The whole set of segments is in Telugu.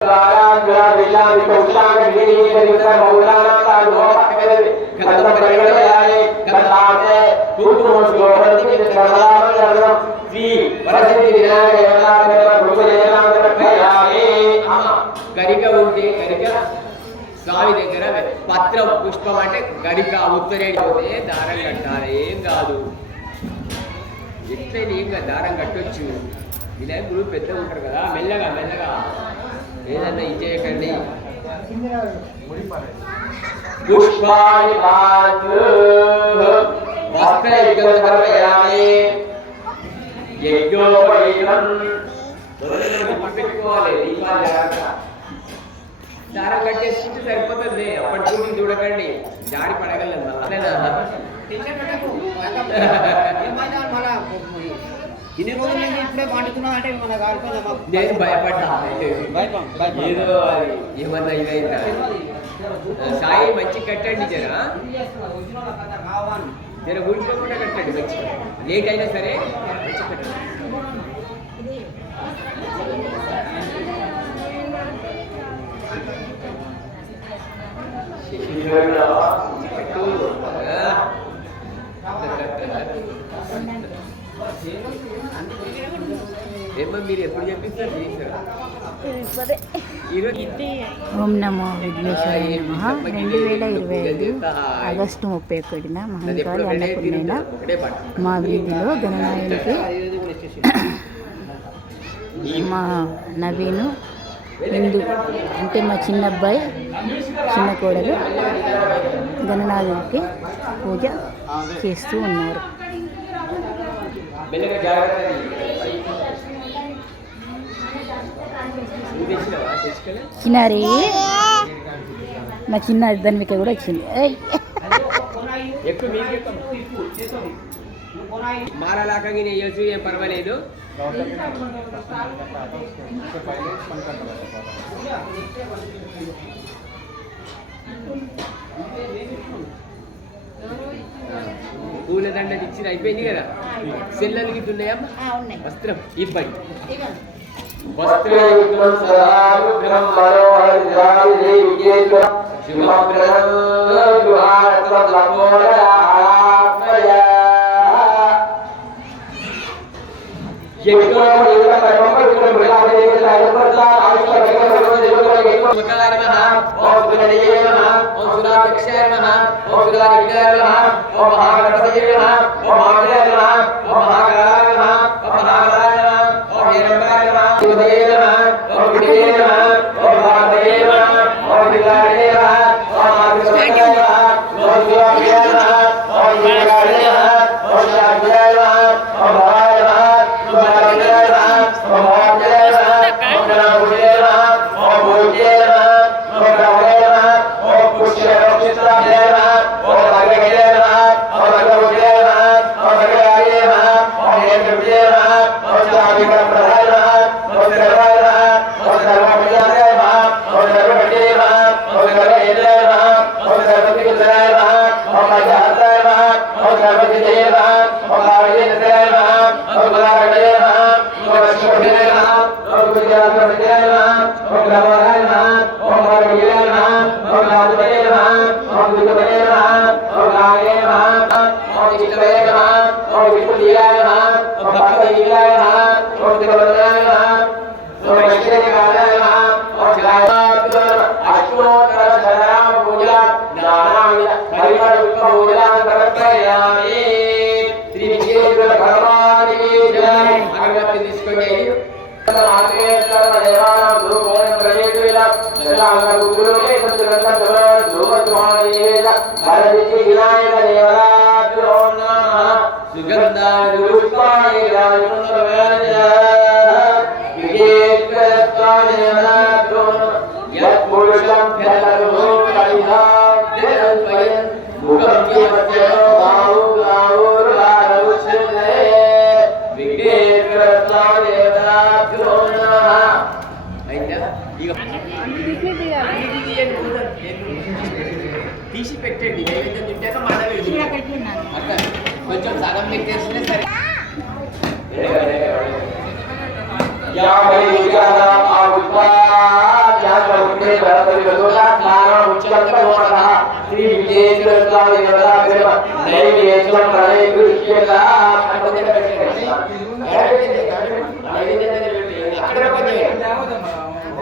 గరిక ఉంటే గరిక స్వామి దగ్గర పత్రం పుష్పం అంటే గరిక ఉత్తరేడిపోతే దారం కట్టాలి, ఏం కాదు. ఎట్లయినా ఏం కాదు, దారం కట్టొచ్చు. వినాయకుడు పెద్ద ఉంటారు కదా, మెల్లగా మెల్లగా ఏదన్నా ఇచ్చేయకండి. పెట్టుకోవాలి, దీపాలు జాగ్రత్త. దారం కట్టేసుకుంటే సరిపోతుంది. అప్పటికి చూడకండి, జారి పడగలదు. ఇన్ని రోజులు ఇప్పుడే పండుతున్నావు అంటే మన నేను భయపడ్డా, ఏదో ఏమన్నా ఇదైందా. సాయి మంచి కట్టండి, జరా జర ఊడ్చుకోకుండా కట్టండి. మంచి లేట్ అయినా సరే మంచి కట్టండి. ఏమో మీరు ఎప్పుడు చెప్పిస్తారు ఓం నమో విఘ్నేశ్వరాయ నమః. 2025 ఆగస్టు 31న మహంకాళి అన్నపూర్ణైన మా వీధిలో గణనాయకునికి మా నవీను హిందూ అంటే మా చిన్న అబ్బాయి చిన్న కోడలు గణనాథుడికి పూజ చేస్తూ ఉన్నారు. చిన్నారి మా చిన్న ధన్విక కూడా వచ్చింది. మారలాకంగా వేయచ్చు, ఏం పర్వాలేదు. పూలదండ ఇచ్చిన అయిపోయింది కదా. సెల్లలు గిట్ల ఉన్నాయమ్మా? వస్త్రం ఇవ్వండి. తీసి పెట్టండి, నైవేద్యం తింటాక మళ్ళీ కొంచెం సగం పెట్టేస్తే సరే. Ya విఘ్నేశ్వర స్వామి దేవతాభ్యమ నైవేద్యం ప్రణయకృష్యగా అక్కడ పెట్టండి. అక్కడ పని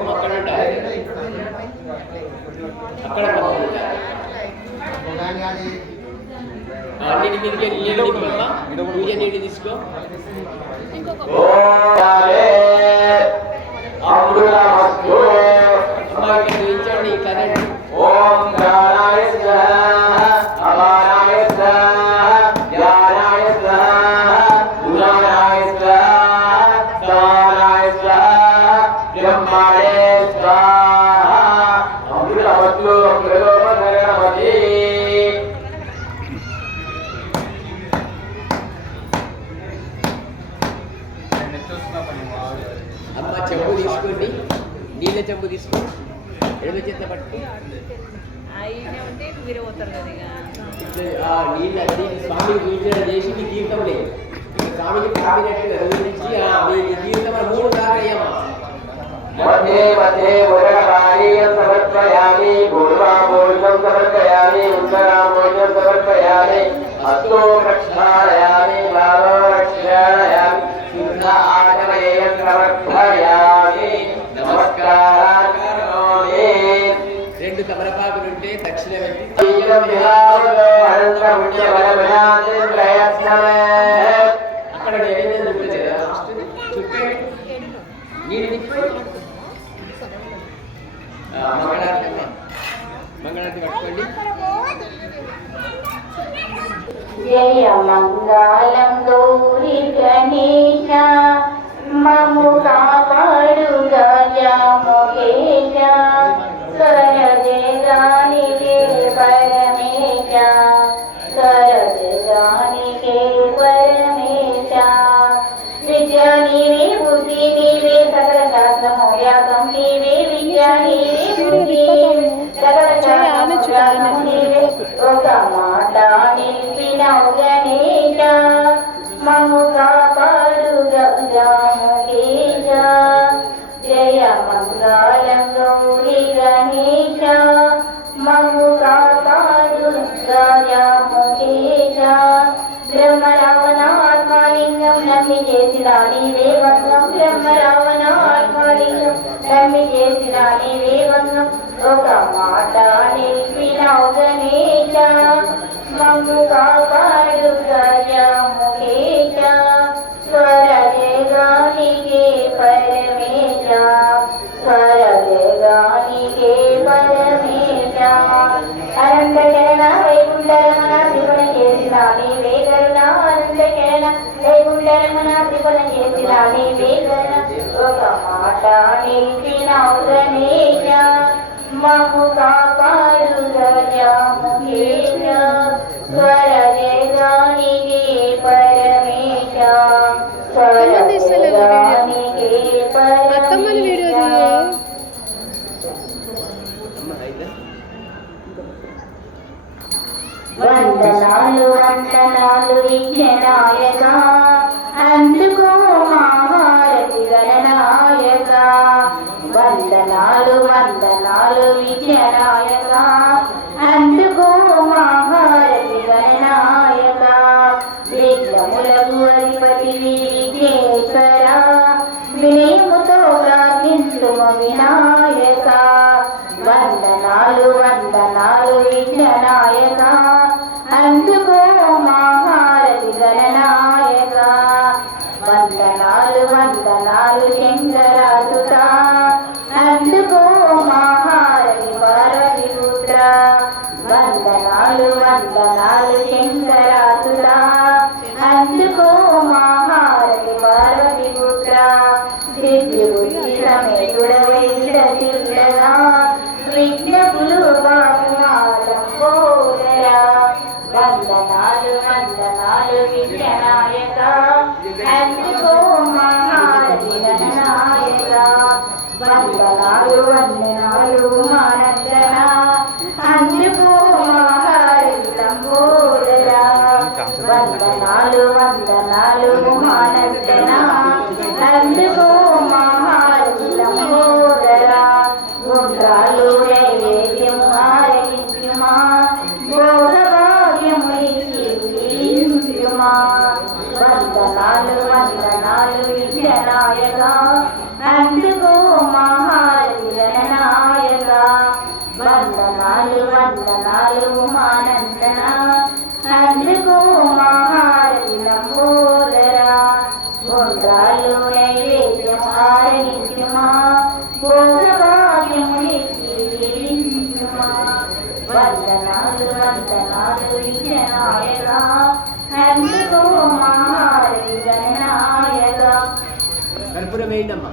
అక్కడ ఉంటాయి. అక్కడ అన్నిటి మీదకి నీళ్ళు నింపమ్మా. పూజ నీళ్ళు తీసుకో. అమ్మా ఇక్కడ చూపించండి కరెంట్. ఓం జ్ఞానాయ స్వాహ అపానాయ స్వాహ జ్ఞానాయ స్వాహ గుణానాయ స్వాహ సమానాయ స్వాహ బ్రహ్మాణే స్వాహ అమృతమస్తు అమృతోపనరమతి. అమ్మ చెంబు తీసుకోండి, నీళ్ళ చెంబు తీసుకోండి. ఎడమ చేత పట్టుకో. నీళ్ళు అన్ని స్వామికి పూజ చేసి మీ తీర్థం లేదు. స్వామికి తాగినట్టుగా రోజునిచ్చి మీ తీర్థం 3 తాగయ్యమ్మా. మధ్య మధ్య సమర్పయామి పూర్వాభోజనం సమర్పయామి ఉత్తరాభోజనం సమర్పయామి హస్తో ప్రక్షాళయామి భావో రక్షాళయామి శుద్ధ ఆచమయేయ సమర్పయామి నమస్కారం కరోమి. 2 తమలపాకులుంటే దక్షిణ వెళ్తే అక్కడ నైవేద్యం చుట్టదు కదా, చుట్టండి. నీళ్ళు తిప్పండి. మంగళారతి మంగళారతి పట్టుకోండి. జయ మంగళం గౌరీ గణేశ మము కాపాడు గజముఖేశ సరజగానికే పరమేశ సరజగానికే పరమేశ విద్యా నీవే బుద్ధి నీవే సకల శాస్త్రము యాగం నీవే విద్యా నీవే బుద్ధి సకల శాస్త్రము నీవే ఒక మాట నిలిపినవు గణేశ మము కాపాడు గజముఖేశ జయ మంగళం గౌరీ గణేశ మము కాపాడు గజముఖేశ బ్రహ్మ రావణ ఆత్మలింగం నమ్మి చేసిన నీవే వందనం. బ్రహ్మ రావణ ఆత్మలింగం నమ్మి చేసిన నీవే వందనం. ఒక మాట నిలిపినవు గణేశ మము కాపాడు గజముఖేశ స్వరజగానికే పరమేశ స్వరజగానికే పరమేశ అనంతకరణ వైకుంఠరమణ త్రిపుణ చేసిన నీవే కరుణ. అనంతకరణ వైకుంఠరమణ త్రిపుణ చేసిన నీవే కరుణ. ఒక మాట నిలిపినవు గణేశ మము కాపాడు గజముఖేశ స్వరజగానికే పరమేశ స్వరజగానికే పరమేశ. వందనాలు వందనాలు విఘ్ననాయక అందుకో మహారతి గణనాయక. వందనాలు వందనాలు విఘ్ననాయక అందుకో మహారతి గణనాయక. విఘ్నములకు అధిపతి విఘ్నేశ్వర వినయముతో ప్రార్థించుము వినాయక. వందనాలు వందనాలు విఘ్ననాయక అందుకో మహారతి గణనాయక. వందనాలు వందనాలు శంకరాసుత అందుకో మహారతి పార్వతి పుత్ర. వందనాలు వందనాలు శంకరాసుత అందుకో మహారతి పార్వతి పుత్ర. సిద్ధి బుద్ధి సమేతుడవై విడసిల్లగా విఘ్నములు బాగుమాలంబోదరా. వందనాలు వందనాలు విఘ్ననాయక అందుకో మహారతి గణనాయక. వందనాలు వందనాలు మానందన అందుకో మహారతి లంబోదరా. వందనాలు వందనాలు మానందన అందుకో మహారతి లంబోదరా. గుండ్రాలు నైవేద్యము ఆరగించుమా వందనాలు మానందన అందుకు మహారతి నంబూదరా బొండాలు నైవేద్యం ఆరగించుమా భోగభాగ్యము ఇచ్చి దీవించుమా వందనాలు వందనాలు విజయనాయక అందుకు మహారతి గణనాయక. కర్పూరం వేయండమ్మా.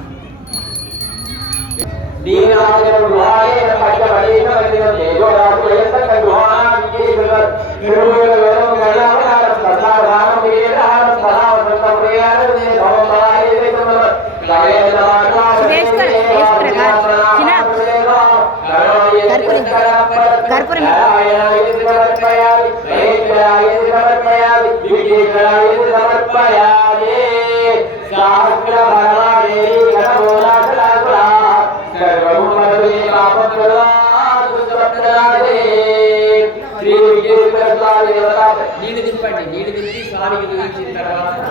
నీళ్ళు దింపండి. నీళ్ళు దింపి స్వామికి చూపించిన తర్వాత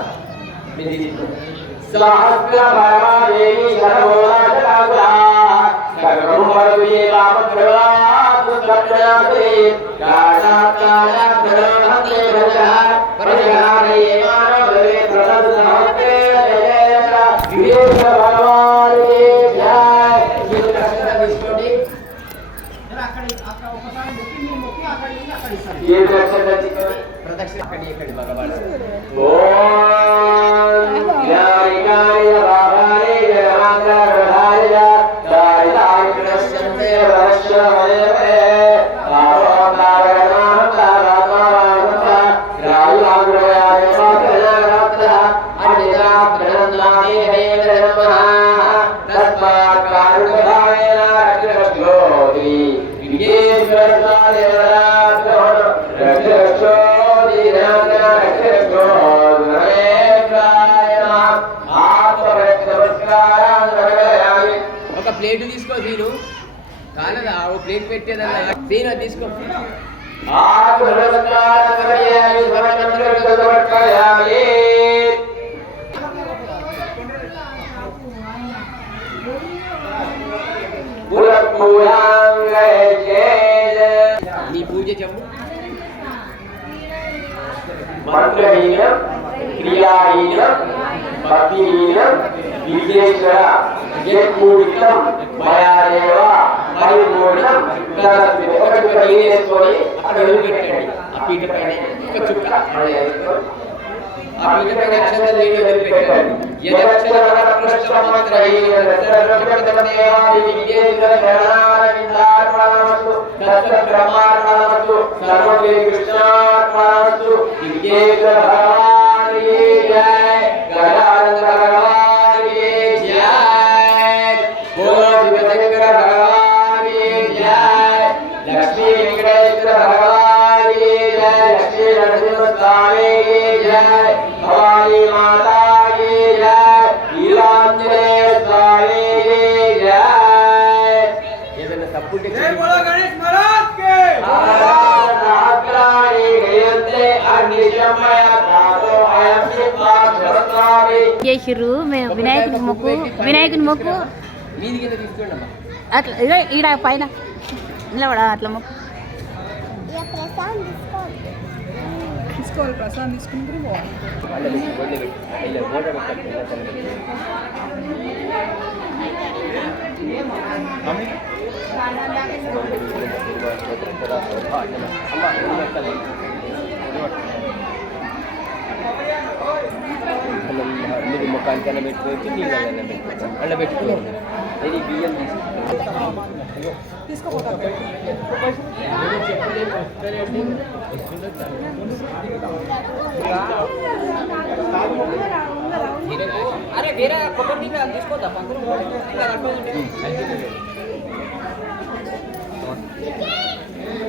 మీరు తీసుకోండి. ప్రదక్షిణ అక్కడి ఎక్కడి భగవాన్ ఒక ప్లేట్ తీసుకో సీను కానదా ఓ ప్లేట్ పెట్టేదన్నా సీను తీసుకో. నీ పూజ చెప్పు. మంత్రహీనం క్రియాహీనం భక్తిహీనం విద్యేశ్వర యత్పూజితం మయాదేవ పరిపూర్ణం తదస్మి. ఒకటి వేసుకొని అక్కడ వదిలిపెట్టండి. ఆ పీట పైన ఒక చుక్క ఆ పీట పైన అక్షంతలు నీళ్ళు వదిలిపెట్టండి. లక్ష్మీ వెంకటేశ్వర భగవాన్ की जय, लक्ष्मी नरसिंहस्वामी की जय, भवानी माता की जय, नीलांजनेय स्वामी की जय. ఏదైనా తప్పుంటే जय बोलो गणेश महाराज के. सहस्राणि गयन्ते अग्निशमय कातो अयं विद्वान् చేసిర్రు. మేము వినాయకుని మొక్కు మీది కింద తీసుకోండి అమ్మా. అట్లా ఇదో ఈడ పైన నిలబడా అట్లా మొక్కు. తీసుకోవాలి ప్రసాదం తీసుకుంటే బాగుంది. వాళ్ళ పెట్టి గొడ్లు పెట్టి ఇలా గోడ పెట్టండి. ఇలా తల పెట్టి. అమ్మ మీరు ముఖానికైనా పెట్టుకోవచ్చు, నీళ్ళకైనా పెట్టుకోవచ్చు. అలా పెట్టుకోండి. ఇది బియ్యం అరే వేరే కొబ్బరి నీళ్ళు తీసుకోవద్దా పంతులు?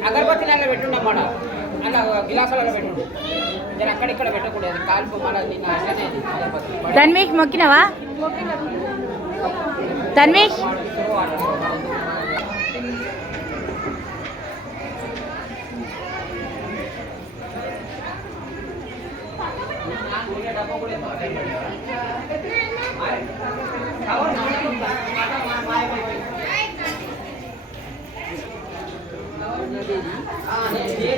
అగరబత్తి నెల పెట్టుండే అన్నమాట. అలా గిలాసాలలో పెట్టుండే. నేను అక్కడిక్కడ పెట్టకూడదు. కాల్పు మన నిన్న అట్లనే అగరబత్తి. తన్వీష్ మొక్కినవా? తన్వీష్ చేసేది. నేను